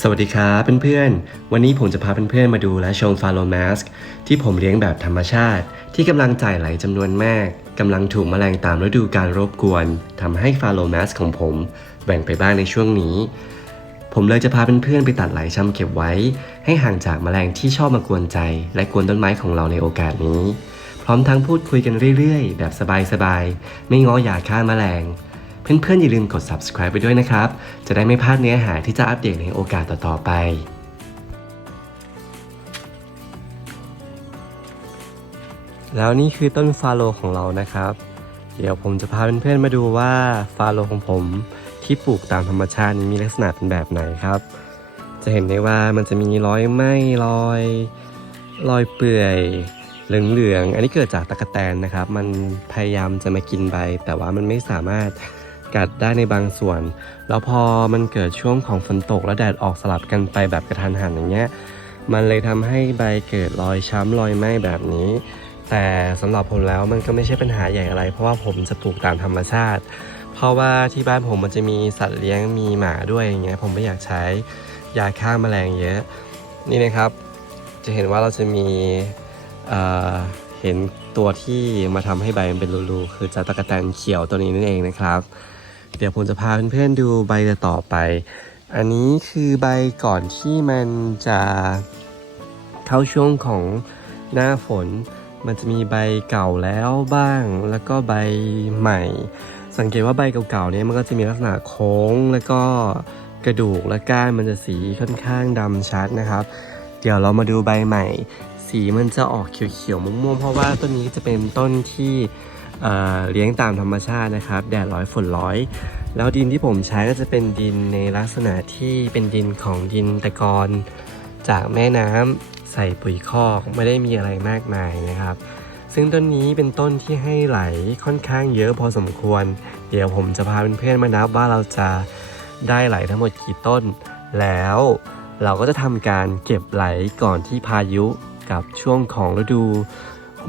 สวัสดีครับเพื่อนๆ วันนี้ผมจะพาเพื่อนๆมาดูและชมฟาโลมาสที่ผมเลี้ยงแบบธรรมชาติ ที่กำลังจ่ายไหลจำนวนมากกำลังถูกแมลงตามฤดูการรบกวนทำให้ฟาโลมาสของผมแบ่งไปบ้างในช่วงนี้ ผมเลยจะพาเพื่อนๆไปตัดไหลชำเก็บไว้ ให้ห่างจากแมลงที่ชอบมากวนใจ และกวนต้นไม้ของเราในโอกาสนี้ พร้อมทั้งพูดคุยกันเรื่อยๆ แบบสบายๆไม่ง้อหยาฆ่าแมลง เพื่อนๆอย่าลืมกด subscribe ไปด้วยนะครับ จะได้ไม่พลาดเนื้อหาที่จะอัปเดตในโอกาสต่อๆไปแล้วนี่คือต้นฟาโลของเรานะครับ เดี๋ยวผมจะพาเพื่อนๆมาดูว่าฟาโลของผมที่ปลูกตามธรรมชาตินี้มีลักษณะเป็นแบบไหนครับ จะเห็นได้ว่ามันจะมีรอยไหม้รอยรอยเปื่อยเหลืองๆ อันนี้เกิดจากตะกแตนนะครับ มันพยายามจะมากินใบ แต่ว่ามันไม่สามารถ กัดได้ในบางส่วน แล้วพอมันเกิดช่วงของฝนตกและแดดออกสลับกันไปแบบกระทันหันอย่างเงี้ย มันเลยทำให้ใบเกิดรอยช้ำรอยไหม้แบบนี้ แต่สำหรับผมแล้วมันก็ไม่ใช่ปัญหาใหญ่อะไร เพราะว่าผมจะปลูกตามธรรมชาติ เพราะว่าที่บ้านผมมันจะมีสัตว์เลี้ยงมีหมาด้วยอย่างเงี้ยผมไม่อยากใช้ยาฆ่าแมลงเยอะ นี่นะครับ จะเห็นว่าเราจะมีเเห็นตัวที่มาทำให้ใบมันเป็นรูๆคือจะตะกแตนเขียวตัวนี้นั่นเองนะครับ เดี๋ยวผมจะพาเพื่อนๆดูใบต่อไป อันนี้คือใบก่อนที่มันจะเข้าช่วงของหน้าฝน มันจะมีใบเก่าแล้วบ้าง แล้วก็ใบใหม่ สังเกตว่าใบเก่าๆเนี่ยมันก็จะมีลักษณะโค้ง แล้วก็กระดูกและก้านมันจะสีค่อนข้างดำชัดนะครับ เดี๋ยวเรามาดูใบใหม่ สีมันจะออกเขียวๆม่วงๆเพราะว่าต้นนี้จะเป็นต้นที่ เเลี้ยงตามธรรมชาตินะครับ แดดร้อยฝนร้อย แล้วดินที่ผมใช้ก็จะเป็นดินในลักษณะที่เป็นดินของดินตะกอนจากแม่น้ำใส่ปุ๋ยคอกไม่ได้มีอะไรมากมายนะครับ ซึ่งต้นนี้เป็นต้นที่ให้ไหลค่อนข้างเยอะพอสมควร เดี๋ยวผมจะพาเพื่อนๆมานับว่าเราจะได้ไหลทั้งหมดกี่ต้น แล้วเราก็จะทำการเก็บไหลก่อนที่พายุกับช่วงของฤดู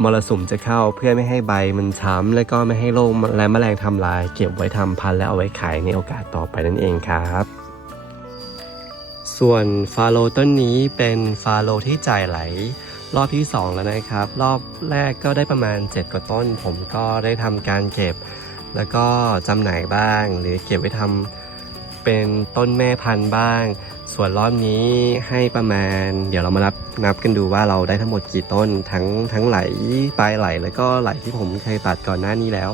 มรสุมจะเข้าเพื่อไม่ให้ใบมันช้ำและก็ไม่ให้โรคและแมลงทำลาย เก็บไว้ทำพันธุ์และเอาไว้ขายในโอกาสต่อไปนั่นเองครับ ส่วนฟาโลต้นนี้เป็นฟาโลที่จ่ายไหล รอบที่ 2 แล้วนะครับ รอบแรกก็ได้ประมาณ 7 กว่าต้น ผมก็ได้ทำการเก็บ แล้วก็จำหน่ายบ้าง หรือเก็บไว้ทำเป็นต้นแม่พันธุ์บ้าง ส่วนรอบนี้ให้ประมาณ เดี๋ยวเรามานับนับกันดูว่าเราได้ทั้งหมดกี่ต้นทั้งทั้งไหลปลายไหลแล้วก็ไหลที่ผมเคยตัดก่อนหน้านี้แล้ว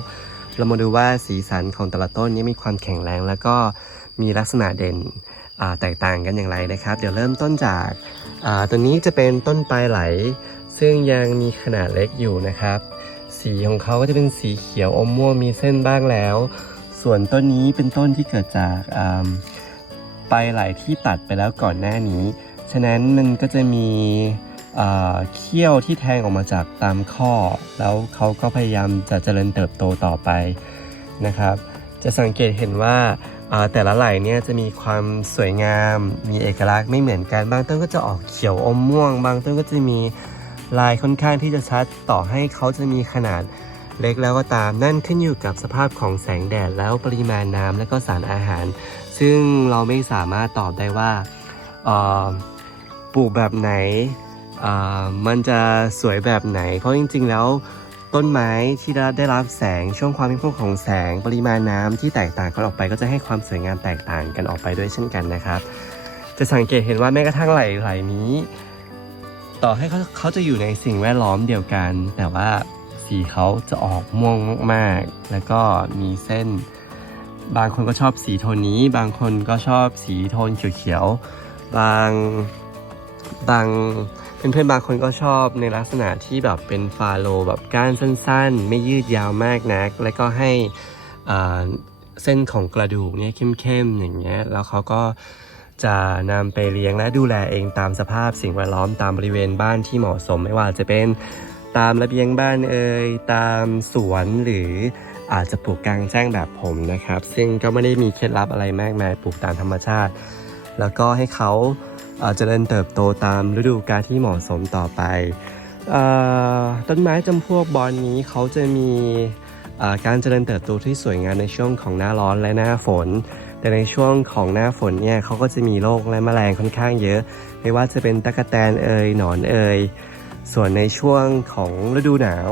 เรามาดูว่าสีสันของแต่ละต้นนี้มีความแข็งแรง แล้วก็มีลักษณะเด่นแตกต่างกันอย่างไรนะครับ เดี๋ยวเริ่มต้นจากาตัวนี้จะเป็นต้นปลายไหล ซึ่งยังมีขนาดเล็กอยู่นะครับ สีของเขาก็จะเป็นสีเขียวอมม่วงมีเส้นบ้างแล้ว ส่วนต้นนี้เป็นต้นที่เกิดจาก อ่าปลายที่ตัดไปแล้วก่อนหน้านี้ ฉะนั้นมันก็จะมีเขี้ยวที่แทงออกมาจากตามข้อ แล้วเขาก็พยายามจะเจริญเติบโตต่อไปนะครับ จะสังเกตเห็นว่าอ่าแต่ละไหล่เนี่ยจะมีความสวยงาม มีเอกลักษณ์ไม่เหมือนกันบางต้นก็จะออกเขียวอมม่วง บางต้นก็จะมีลายค่อนข้างที่จะชัดต่อให้เขาจะมีขนาดเล็กแล้วก็ตามนั่นขึ้นอยู่กับสภาพของแสงแดดแล้วปริมาณน้ำและก็สารอาหาร ซึ่งเราไม่สามารถตอบได้ว่าปลูกแบบไหนมันจะสวยแบบไหน เพราะจริง ๆ แล้วต้นไม้ที่ได้รับแสงช่วงความเข้มข้นของแสงปริมาณน้ำที่แตกต่างกันออกไป ก็จะให้ความสวยงามแตกต่างกันออกไปด้วยเช่นกันนะครับ จะสังเกตเห็นว่าแม้กระทั่งไหลไหลนี้ ต่อให้เขาเขาจะอยู่ในสิ่งแวดล้อมเดียวกัน แต่ว่าสีเขาจะออกม่วงมากๆแล้วก็มีเส้น บางคนก็ชอบสีโทนนี้ บางคนก็ชอบสีโทนเขียวๆ บางบางเพื่อนๆบางคนก็ชอบในลักษณะที่แบบเป็นฟาโลแบบก้านสั้นๆ ไม่ยืดยาวมากนัก แล้วก็ให้เส้นของกระดูกเนี่ยเข้มๆอย่างเงี้ยแล้วเขาก็จะนำไปเลี้ยงและดูแลเองตามสภาพสิ่งแวดล้อมตามบริเวณบ้านที่เหมาะสม ไม่ว่าจะเป็นตามระเบียงบ้านเอ่ยตามสวนหรือ อาจจะปลูกกลางแจ้งแบบผมนะครับ ซึ่งก็ไม่ได้มีเคล็ดลับอะไรมากมายปลูกตามธรรมชาติ แล้วก็ให้เขาเจริญเติบโตตามฤดูกาลที่เหมาะสมต่อไปต้นไม้จำพวกบอนนี้เขาจะมีการเจริญเติบโตที่สวยงามในช่วงของหน้าร้อนและหน้าฝน แต่ในช่วงของหน้าฝนเนี่ยเขาก็จะมีโรคและแมลงค่อนข้างเยอะ ไม่ว่าจะเป็นตะกแตนเอ่ยหนอนเอ่ยส่วนในช่วงของฤดูหนาว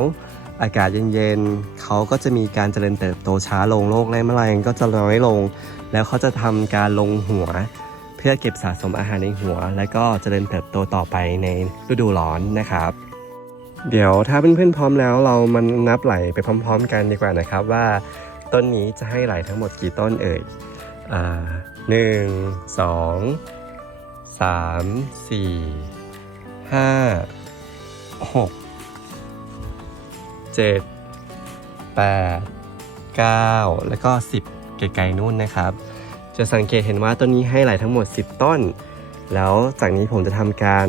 อากาศเย็นๆเขาก็จะมีการเจริญเติบโตช้าลงโรคและแมลงก็จะน้อยลง แล้วเขาจะทำการลงหัว เพื่อเก็บสะสมอาหารในหัว แล้วก็เจริญเติบโตต่อไปในฤดูร้อนนะครับ เดี๋ยวถ้าเพื่อนๆพร้อมแล้ว เรามันนับไหลไปพร้อม ๆ กันดีกว่านะครับว่าต้นนี้จะให้ไหลทั้งหมดกี่ต้นเอ่ยอ่าหนึ่งสองสามสี่ห้าหก เจ็ดแปดเก้าแล้วก็สิบไกลๆนู่นนะครับ จะสังเกตเห็นว่าต้นนี้ให้ไหลทั้งหมด 10 ต้น แล้วจากนี้ผมจะทำการ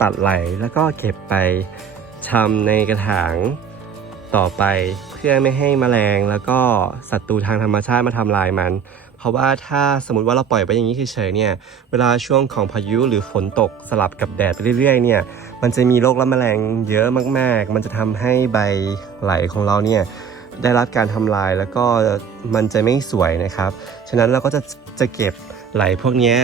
ตัดไหลแล้วก็เก็บไปชำในกระถางต่อไปเพื่อไม่ให้แมลงแล้วก็ศัตรูทางธรรมชาติมาทำลายมัน เพราะว่าถ้าสมมติว่าเราปล่อยไปอย่างนี้เฉยๆเนี่ย เวลาช่วงของพายุหรือฝนตกสลับกับแดดไปเรื่อยๆเนี่ย มันจะมีโรคและแมลงเยอะมาก ๆ มันจะทำให้ใบไหลของเราเนี่ยได้รับการทำลายแล้วก็มันจะไม่สวยนะครับ ฉะนั้นเราก็จะจะเก็บไหลพวกนี้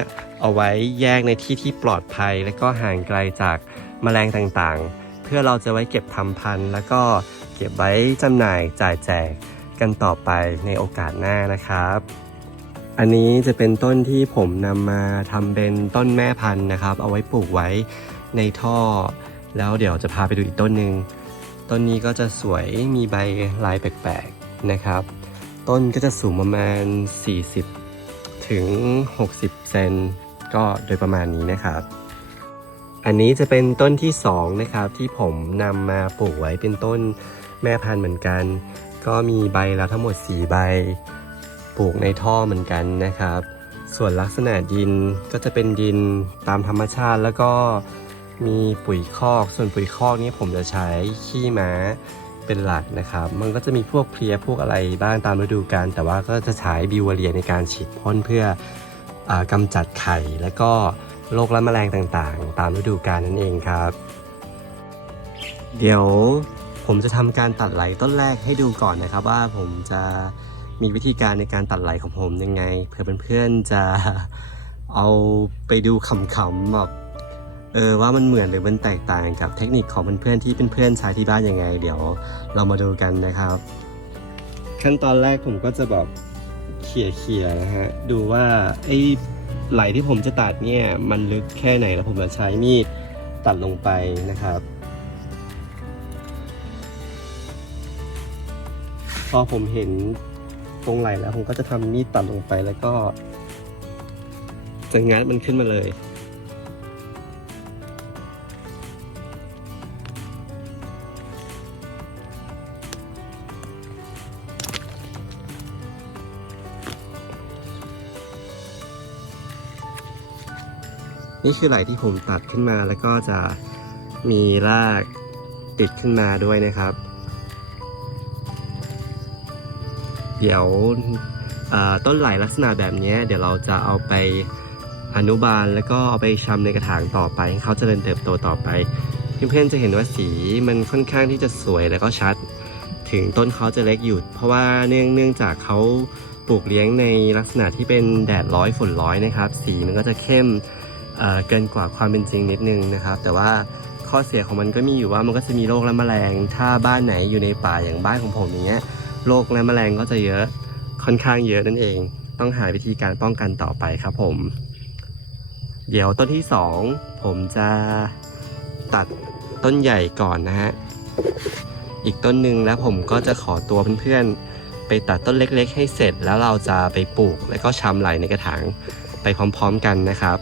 เอาไว้แยกในที่ที่ปลอดภัย และก็ห่างไกลจากแมลงต่างๆ เพื่อเราจะไว้เก็บทำพันธุ์ แล้วก็เก็บไว้จำหน่ายจ่ายแจกกันต่อไปในโอกาสหน้านะครับ อันนี้จะเป็นต้นที่ผมนำมาทำเป็นต้นแม่พันธุ์นะครับ เอาไว้ปลูกไว้ในท่อ แล้วเดี๋ยวจะพาไปดูอีกต้นหนึ่งต้นนี้ก็จะสวยมีใบลายแปลกๆนะครับ ต้นก็จะสูงประมาณ 40 ถึง 60 เซนก็โดยประมาณนี้นะครับ อันนี้จะเป็นต้นที่ 2 นะครับที่ผมนำมาปลูกไว้เป็นต้นแม่พันธุ์เหมือนกัน ก็มีใบแล้วทั้งหมด 4 ใบ ปลูกในท่อเหมือนกันนะครับ ส่วนลักษณะดินก็จะเป็นดินตามธรรมชาติแล้วก็มีปุ๋ยคอก ส่วนปุ๋ยคอกนี้ผมจะใช้ขี้ม้าเป็นหลักนะครับ มันก็จะมีพวกเพลียพวกอะไรบ้างตามฤดูกาลแต่ว่าก็จะใช้บิวเวอรียในการฉีดพ่นเพื่ออกำจัดไข่แล้วก็โรคและแมลงต่างๆ ตามฤดูกาลนั่นเองครับ เดี๋ยวผมจะทำการตัดไหลต้นแรกให้ดูก่อนนะครับ ว่าผมจะ มีวิธีการในการตัดไหลของผมยังไงเพื่อเพื่อนๆจะเอาไปดูขำๆแบบเออว่ามันเหมือนหรือมันแตกต่างกับเทคนิคของเพื่อนๆที่เป็นเพื่อนใช้ที่บ้านยังไง เดี๋ยวเรามาดูกันนะครับ ขั้นตอนแรกผมก็จะแบบเขี่ยๆนะฮะดูว่าไอ้ไหลที่ผมจะตัดเนี่ยมันลึกแค่ไหนแล้วผมจะใช้มีดตัดลงไปนะครับพอผมเห็น ตรงไหลแล้วผมก็จะทำมีดตัดลงไปแล้วก็จะงัดมันขึ้นมาเลย นี่คือไหลที่ผมตัดขึ้นมาแล้วก็จะมีรากติดขึ้นมาด้วยนะครับ เดี๋ยวต้นไหลลักษณะแบบนี้เดี๋ยวเราจะเอาไปอนุบาลแล้วก็เอาไปชำในกระถางต่อไปให้เขาจเจริญเติบโตต่อไปเพื่อนๆจะเห็นว่าสีมันค่อนข้างที่จะสวยแล้วก็ชัด ถึงต้นเขาจะเล็กอยู่ เพราะว่าเนื่องเนื่องจากเขาปลูกเลี้ยงในลักษณะที่เป็นแดดร้อยฝนร้อยนะครับ สีมันก็จะเข้มเเกินกว่าความเป็นจริงนิดนึงนะครับ แต่ว่าข้อเสียของมันก็มีอยู่ว่ามันก็จะมีโรคและแมลง ถ้าบ้านไหนอยู่ในป่าอย่างบ้านของผมอย่างเงี้ย โรคและแมลงก็จะเยอะค่อนข้างเยอะนั่นเอง ต้องหาวิธีการป้องกันต่อไปครับผม เดี๋ยวต้นที่สองผมจะตัดต้นใหญ่ก่อนนะฮะ อีกต้นหนึ่งแล้วผมก็จะขอตัวเพื่อนๆ ไปตัดต้นเล็กๆ ให้เสร็จแล้วเราจะไปปลูก แล้วก็ชำไหลในกระถางไปพร้อมๆกันนะครับ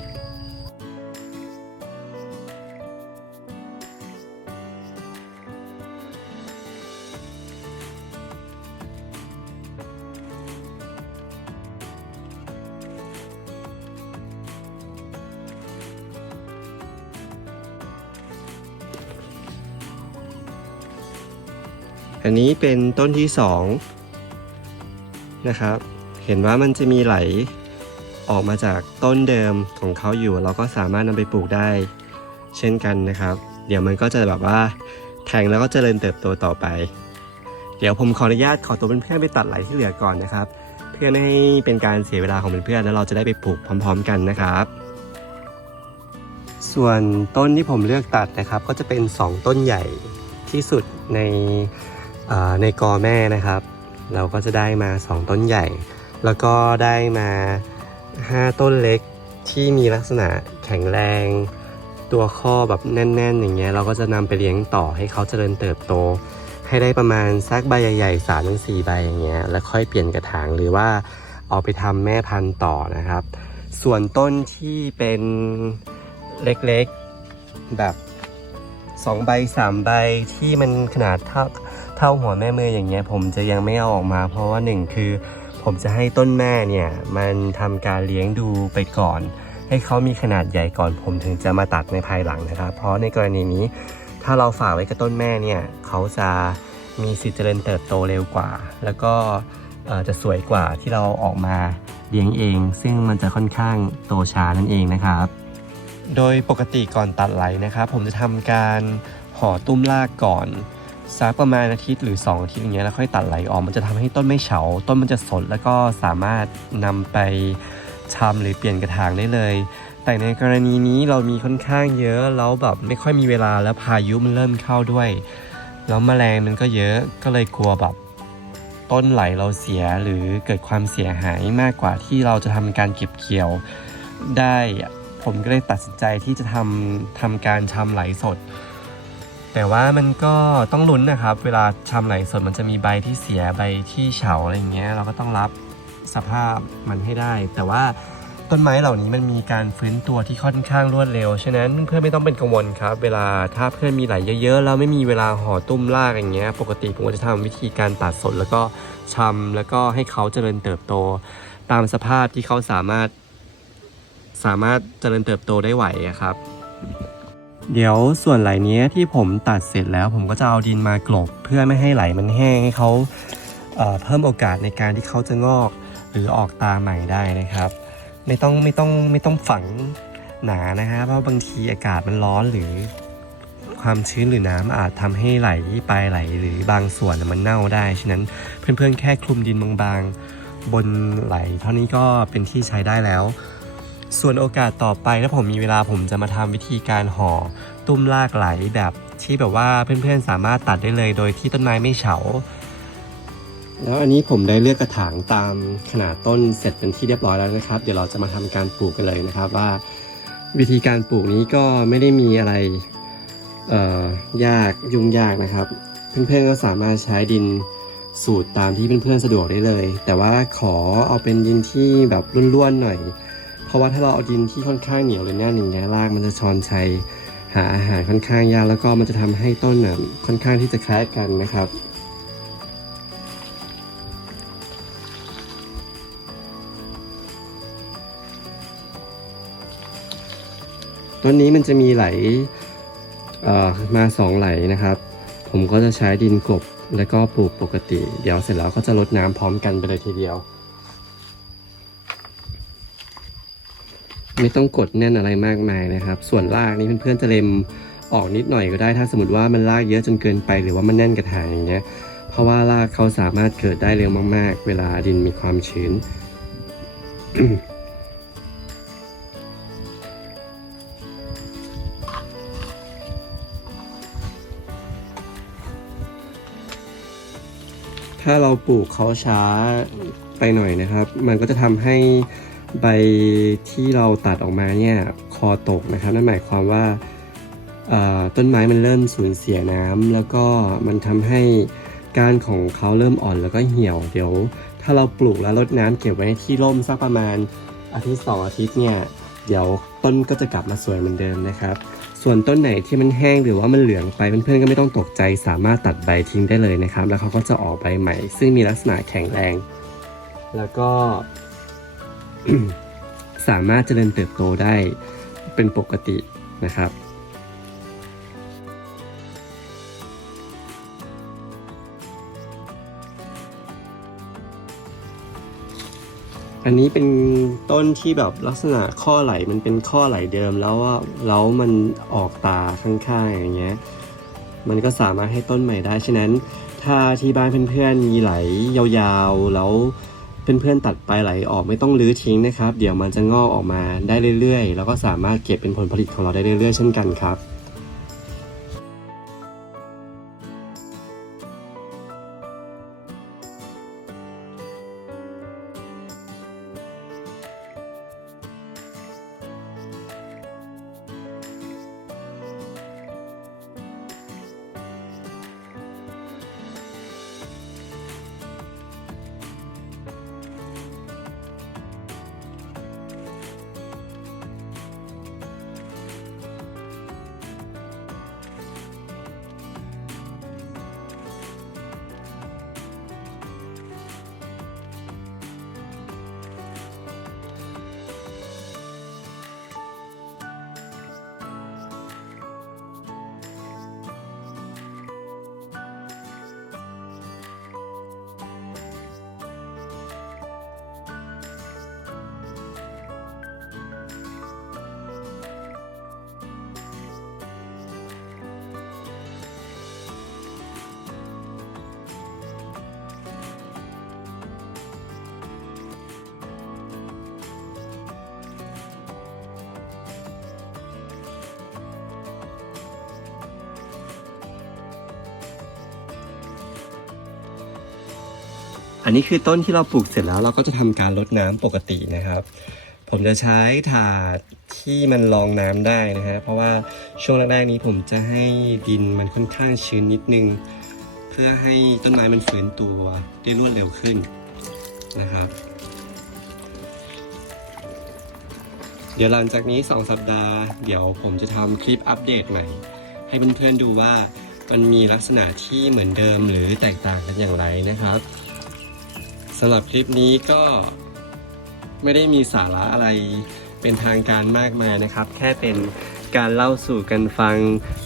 นี้เป็นต้นที่สองนะครับ เห็นว่ามันจะมีไหลออกมาจากต้นเดิมของเขาอยู่ เราก็สามารถนำไปปลูกได้ เช่นกันนะครับ เดี๋ยวมันก็จะแบบว่าแทงแล้วก็เจริญเติบโตต่อไป เดี๋ยวผมขออนุญาตขอตัวเพื่อนๆไปตัดไหลที่เหลือก่อนนะครับ เพื่อไม่ให้เป็นการเสียเวลาของเพื่อนๆแล้วเราจะได้ไปปลูกพร้อม ๆ กันนะครับ ส่วนต้นที่ผมเลือกตัดนะครับ ก็จะเป็น 2 ต้นใหญ่ที่สุดใน ในกอแม่นะครับ เราก็จะได้มา 2 ต้นใหญ่ แล้วก็ได้มา 5 ต้นเล็กที่มีลักษณะแข็งแรง ตัวข้อแบบแน่น ๆ อย่างเงี้ยเราก็จะนำไปเลี้ยงต่อให้เขาเจริญเติบโต ให้ได้ประมาณสักใบใหญ่ๆสามถึงสี่ใบอย่างเงี้ยแล้วค่อยเปลี่ยนกระถางหรือว่าเอาไปทำแม่พันธุ์ต่อนะครับ ส่วนต้นที่เป็นเล็กๆแบบสองใบสามใบที่มันขนาดเท่า เท่าหัวแม่มืออย่างเงี้ยผมจะยังไม่เอาออกมา เพราะว่าหนึ่งคือ ผมจะให้ต้นแม่เนี่ยมันทำการเลี้ยงดูไปก่อน ให้เขามีขนาดใหญ่ก่อน ผมถึงจะมาตัดในภายหลังนะครับ เพราะในกรณีนี้ ถ้าเราฝากไว้กับต้นแม่เนี่ยเขาจะมีสิทธิ์เจริญเติบโตเร็วกว่า แล้วก็จะสวยกว่าที่เราออกมาเลี้ยงเอง ซึ่งมันจะค่อนข้างโตช้านั่นเองนะครับ โดยปกติก่อนตัดไหลนะครับ ผมจะทำการห่อตุ้มรากก่อน สักประมาณอาทิตย์หรือ 2 อาทิตย์อย่างเงี้ยแล้วค่อยตัดไหลออกมันจะทำให้ต้นไม่เฉา ต้นมันจะสดแล้วก็สามารถนำไปชำหรือเปลี่ยนกระถางได้เลย แต่ในกรณีนี้เรามีค่อนข้างเยอะแล้วแบบไม่ค่อยมีเวลาแล้วพายุมันเริ่มเข้าด้วยแล้วแมลงมันก็เยอะก็เลยกลัวแบบต้นไหลเราเสียหรือเกิดความเสียหายมากกว่าที่เราจะทำการเก็บเกี่ยวได้ ผมก็เลยตัดสินใจที่จะทำทำการชำไหลสด แต่ว่ามันก็ต้องลุ้นนะครับ เวลาชำไหลสดมันจะมีใบที่เสียใบที่เฉาอะไรอย่างเงี้ย เราก็ต้องรับสภาพมันให้ได้ แต่ว่าต้นไม้เหล่านี้มันมีการฟื้นตัวที่ค่อนข้างรวดเร็ว ฉะนั้นเพื่อนไม่ต้องเป็นกังวลครับ เวลาถ้าเพื่อนมีไหลเยอะๆ แล้วไม่มีเวลาห่อตุ้มรากอย่างเงี้ย ปกติผมก็จะทำวิธีการตัดสดแล้วก็ชำแล้วก็ให้เขาเจริญเติบโต ตามสภาพที่เขาสามารถ สามารถเจริญเติบโตได้ไหวครับ เดี๋ยวส่วนไหลเนี้ยที่ผมตัดเสร็จแล้วผมก็จะเอาดินมากลบเพื่อไม่ให้ไหลมันแห้งให้เขาเเพิ่มโอกาสในการที่เขาจะงอกหรือออกตาใหม่ได้นะครับ ไม่ต้องไม่ต้องไม่ต้องฝังหนานะฮะเพราะบางทีอากาศมันร้อนหรือความชื้นหรือน้ำอาจทำให้ไหลปลายไหลหรือบางส่วนมันเน่าได้ ฉะนั้นเพื่อนๆแค่คลุมดินบางๆ บนไหลเท่านี้ก็เป็นที่ใช้ได้แล้ว ส่วนโอกาสต่อไปถ้าผมมีเวลาผมจะมาทำวิธีการห่อตุ้มลากไหลแบบที่แบบว่าเพื่อนๆสามารถตัดได้เลยโดยที่ต้นไม้ไม่เฉา แล้วอันนี้ผมได้เลือกกระถางตามขนาดต้นเสร็จเป็นที่เรียบร้อยแล้วนะครับ เดี๋ยวเราจะมาทำการปลูกกันเลยนะครับว่า วิธีการปลูกนี้ก็ไม่ได้มีอะไรยากยุ่งยากนะครับ เพื่อนๆก็สามารถใช้ดินสูตรตามที่เพื่อนๆสะดวกได้เลย แต่ว่าขอเอาเป็นดินที่แบบร่วนๆหน่อย ราะว่าถ้าเราเอาดินที่ค่อนข้างเหนียวหรือแน่นอย่างเงี้ยรากมันจะชอนชัยหาอาหารค่อนข้างยากแล้วก็มันจะทำให้ต้นน่ะค่อนข้างที่จะคล้ายกันนะครับต้นนี้มันจะมีไหลเออมาสองไหลนะครับ ผมก็จะใช้ดินกลบแล้วก็ปลูกปกติ เดี๋ยวเสร็จแล้วก็จะรดน้ำพร้อมกันไปเลยทีเดียว ไม่ต้องกดแน่นอะไรมากมายนะครับ ส่วนรากนี่เพื่อนๆจะเล็มออกนิดหน่อยก็ได้ ถ้าสมมติว่ามันรากเยอะจนเกินไป หรือว่ามันแน่นกระถางอย่างเงี้ย เพราะว่ารากเขาสามารถเกิดได้เร็วมาก ๆ เวลาดินมีความชื้น ถ้าเราปลูกเขาช้าไปหน่อยนะครับ มันก็จะทำให้ ใบที่เราตัดออกมาเนี่ยคอตกนะครับ นั่นหมายความว่าต้นไม้มันเริ่มสูญเสียน้ำแล้วก็มันทำให้ก้านของเขาเริ่มอ่อนแล้วก็เหี่ยว เดี๋ยว ถ้าเราปลูกแล้วรดน้ำเก็บไว้ที่ร่มสักประมาณอาทิตย์สองอาทิตย์เนี่ยเดี๋ยวต้นก็จะกลับมาสวยเหมือนเดิมนะครับ ส่วนต้นไหนที่มันแห้งหรือว่ามันเหลืองไปเพื่อนๆก็ไม่ต้องตกใจสามารถตัดใบทิ้งได้เลยนะครับ แล้วเขาก็จะออกใบใหม่ ซึ่งมีลักษณะแข็งแรง แล้วก็ สามารถเจริญเติบโตได้เป็นปกตินะครับอันนี้เป็นต้นที่แบบลักษณะข้อไหลมันเป็นข้อไหลเดิมแล้วว่าแล้วมันออกตาข้างๆอย่างเงี้ยมันก็สามารถให้ต้นใหม่ได้ฉะนั้น ถ้าที่บ้านเพื่อนๆมีไหลยาวๆ แล้ว เพื่อนๆตัดปลายไหลออกไม่ต้องรื้อทิ้งนะครับ เดี๋ยวมันจะงอกออกมาได้เรื่อยๆ แล้วก็สามารถเก็บเป็นผลผลิตของเราได้เรื่อยๆ เช่นกันครับ อันนี้คือต้นที่เราปลูกเสร็จแล้วเราก็จะทำการรดน้ำปกตินะครับ ผมจะใช้ถาดที่มันรองน้ำได้นะฮะเพราะว่าช่วงแรกๆนี้ผมจะให้ดินมันค่อนข้างชื้นนิดนึง เพื่อให้ต้นไม้มันฟื้นตัวได้รวดเร็วขึ้นนะครับเดี๋ยวหลังจากนี้ 2 สัปดาห์เดี๋ยวผมจะทำคลิปอัปเดตใหม่ ให้เพื่อนๆดูว่ามันมีลักษณะที่เหมือนเดิมหรือแตกต่างกันอย่างไรนะครับ สำหรับคลิปนี้ก็ไม่ได้มีสาระอะไรเป็นทางการมากมายนะครับ แค่เป็นการเล่าสู่กันฟัง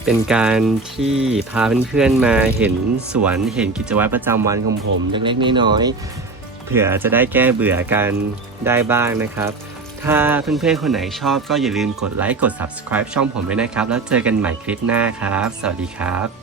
เป็นการที่พาเพื่อนๆมาเห็นสวนเห็นกิจวัตรประจำวันของผมเล็กๆน้อยๆเผื่อจะได้แก้เบื่อกันได้บ้างนะครับ ถ้าเพื่อนๆคนไหนชอบก็อย่าลืมกดไลค์กด subscribe ช่องผมด้วยนะครับ แล้วเจอกันใหม่คลิปหน้าครับ สวัสดีครับ